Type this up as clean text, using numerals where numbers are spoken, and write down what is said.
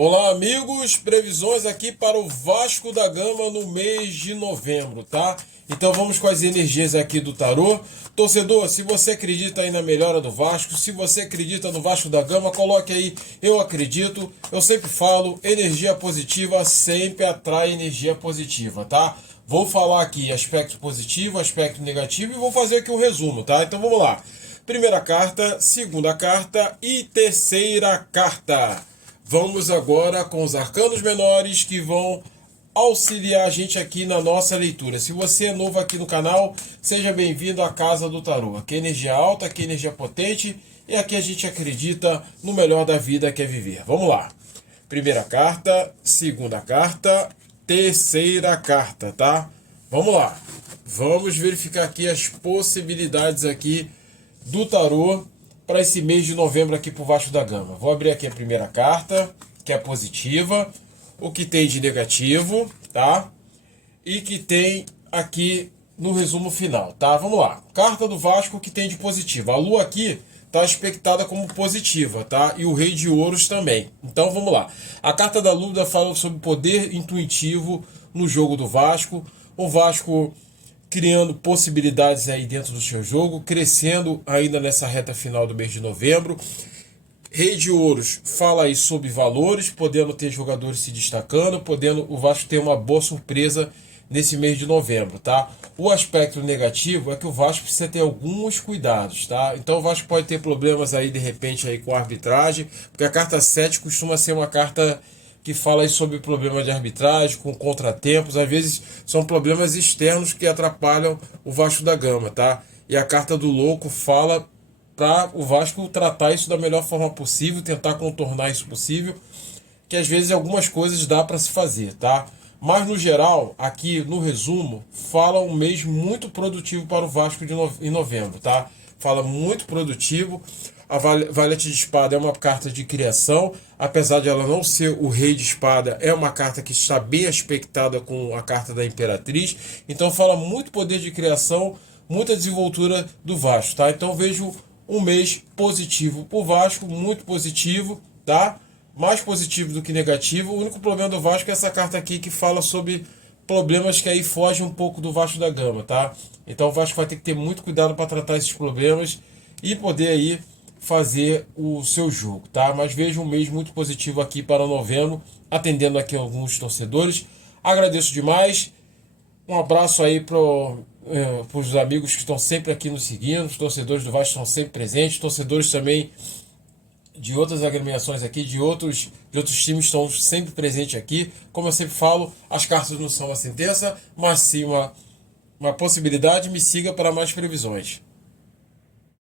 Olá, amigos, previsões aqui para o Vasco da Gama no mês de novembro, tá? Então vamos com as energias aqui do tarô. Torcedor, se você acredita aí na melhora do Vasco, se você acredita no Vasco da Gama, coloque aí, eu acredito. Eu sempre falo, energia positiva sempre atrai energia positiva, tá? Vou falar aqui aspecto positivo, aspecto negativo e vou fazer aqui um resumo, tá? Então vamos lá. Primeira carta, segunda carta e terceira carta. Vamos agora com os arcanos menores que vão auxiliar a gente aqui na nossa leitura. Se você é novo aqui no canal, seja bem-vindo à Casa do Tarô. Aqui é energia alta, aqui é energia potente e aqui a gente acredita no melhor da vida que é viver. Vamos lá. Primeira carta, segunda carta, terceira carta, tá? Vamos lá. Vamos verificar aqui as possibilidades aqui do tarô para esse mês de novembro aqui para o Vasco da Gama. Vou abrir aqui a primeira carta, que é positiva, o que tem de negativo, tá? E que tem aqui no resumo final, tá? Vamos lá. Carta do Vasco, o que tem de positivo. A lua aqui está expectada como positiva, tá? E o rei de ouros também. Então vamos lá. A carta da Lua fala sobre poder intuitivo no jogo do Vasco. O Vasco criando possibilidades aí dentro do seu jogo, crescendo ainda nessa reta final do mês de novembro. Rei de Ouros fala aí sobre valores, podendo ter jogadores se destacando, podendo o Vasco ter uma boa surpresa nesse mês de novembro, tá? O aspecto negativo é que o Vasco precisa ter alguns cuidados, tá? Então o Vasco pode ter problemas aí de repente aí com a arbitragem, porque a carta 7 costuma ser uma carta que fala aí sobre problema de arbitragem, com contratempos, às vezes são problemas externos que atrapalham o Vasco da Gama, tá? E a carta do louco fala para o Vasco tratar isso da melhor forma possível, tentar contornar isso possível, que às vezes algumas coisas dá para se fazer, tá? Mas no geral, aqui no resumo, fala um mês muito produtivo para o Vasco em novembro, tá? Fala muito produtivo. A Valete de Espada é uma carta de criação, apesar de ela não ser o Rei de Espada, é uma carta que está bem aspectada com a carta da Imperatriz, então fala muito poder de criação, muita desenvoltura do Vasco, tá? Então vejo um mês positivo para o Vasco, muito positivo, tá? Mais positivo do que negativo. O único problema do Vasco é essa carta aqui que fala sobre problemas que aí fogem um pouco do Vasco da Gama, tá? Então o Vasco vai ter que ter muito cuidado para tratar esses problemas e poder aí fazer o seu jogo, tá? Mas vejo um mês muito positivo aqui para novembro, atendendo aqui alguns torcedores. Agradeço demais. Um abraço aí para os amigos que estão sempre aqui nos seguindo, os torcedores do Vasco estão sempre presentes, torcedores também de outras agremiações aqui, de outros times estão sempre presentes aqui. Como eu sempre falo, as cartas não são uma sentença, mas sim uma possibilidade. Me siga para mais previsões.